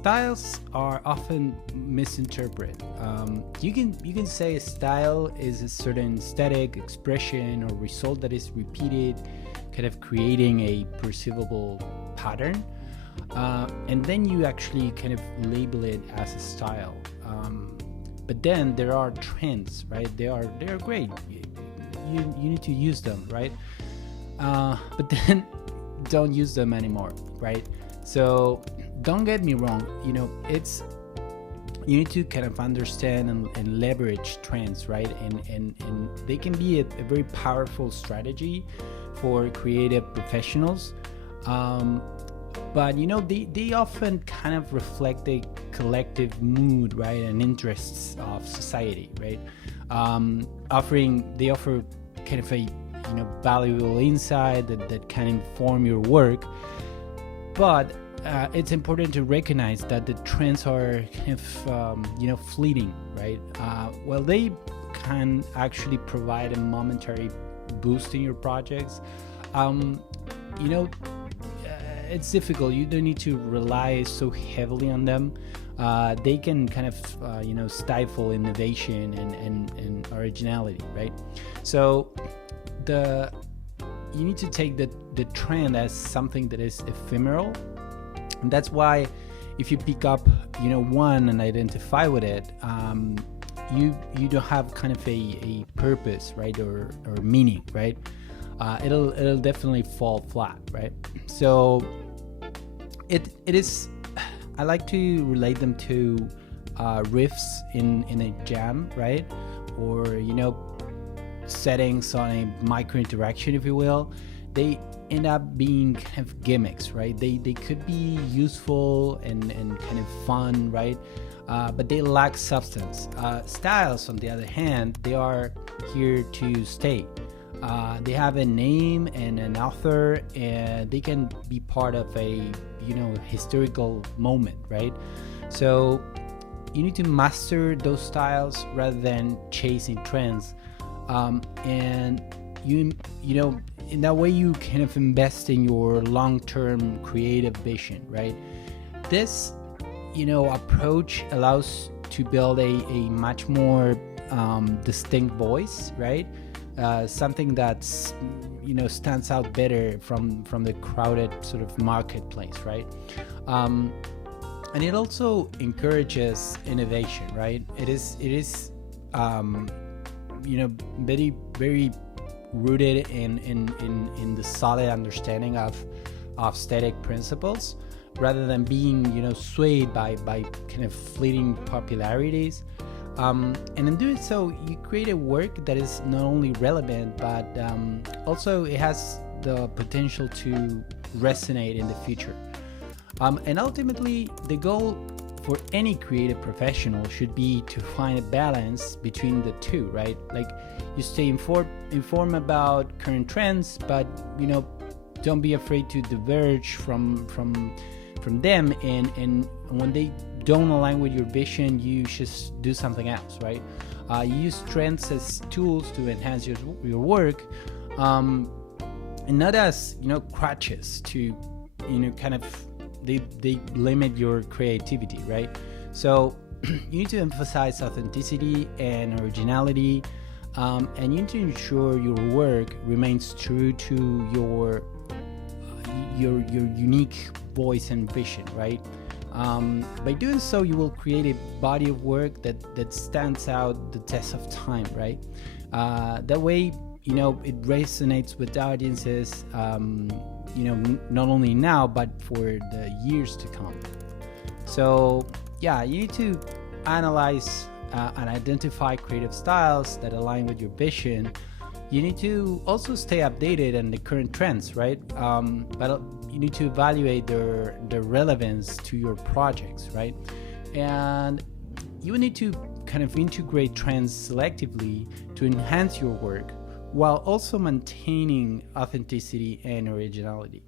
styles are often misinterpreted. You can say a style is a certain aesthetic expression or result that is repeated, kind of creating a perceivable pattern, and then you actually kind of label it as a style. But then there are trends, right? They are great. You need to use them, right? But then don't use them anymore, right? So don't get me wrong, you need to kind of understand and leverage trends, right? And they can be a very powerful strategy for creative professionals. But they often kind of reflect the collective mood, right, and interests of society, right? They offer kind of a valuable insight that can inform your work. But it's important to recognize that the trends are kind of fleeting, right? Well, they can actually provide a momentary boost in your projects. It's difficult. You don't need to rely so heavily on them. They can kind of stifle innovation and originality, right? So you need to take the trend as something that is ephemeral. And that's why if you pick up one and identify with it, you don't have kind of a purpose, right, or meaning, right? It'll definitely fall flat, right? So it is, I like to relate them to riffs in a jam, right? Or settings on a micro interaction, if you will. They end up being kind of gimmicks, right? They could be useful and kind of fun, right? But they lack substance. Styles, on the other hand, they are here to stay. They have a name and an author, and they can be part of a historical moment, right? So you need to master those styles rather than chasing trends. And in that way you kind of invest in your long-term creative vision, right? This approach allows to build a much more distinct voice, right? Something that's stands out better from the crowded sort of marketplace, right? And it also encourages innovation, right? It is very, very rooted in the solid understanding of aesthetic principles, rather than being swayed by kind of fleeting popularities. And in doing so, you create a work that is not only relevant, but also it has the potential to resonate in the future. And ultimately, the goal for any creative professional should be to find a balance between the two, right? Like, you stay informed about current trends, but don't be afraid to diverge from them, and when they don't align with your vision, you just do something else, right? You use trends as tools to enhance your work, and not as crutches to kind of they limit your creativity, right? So you need to emphasize authenticity and originality, and you need to ensure your work remains true to your unique voice and vision, right? By doing so, you will create a body of work that stands out the test of time, right? That way, it resonates with audiences, not only now, but for the years to come. So yeah, you need to analyze and identify creative styles that align with your vision. You need to also stay updated on the current trends, right? But you need to evaluate their relevance to your projects, right? And you will need to kind of integrate trends selectively to enhance your work, while also maintaining authenticity and originality.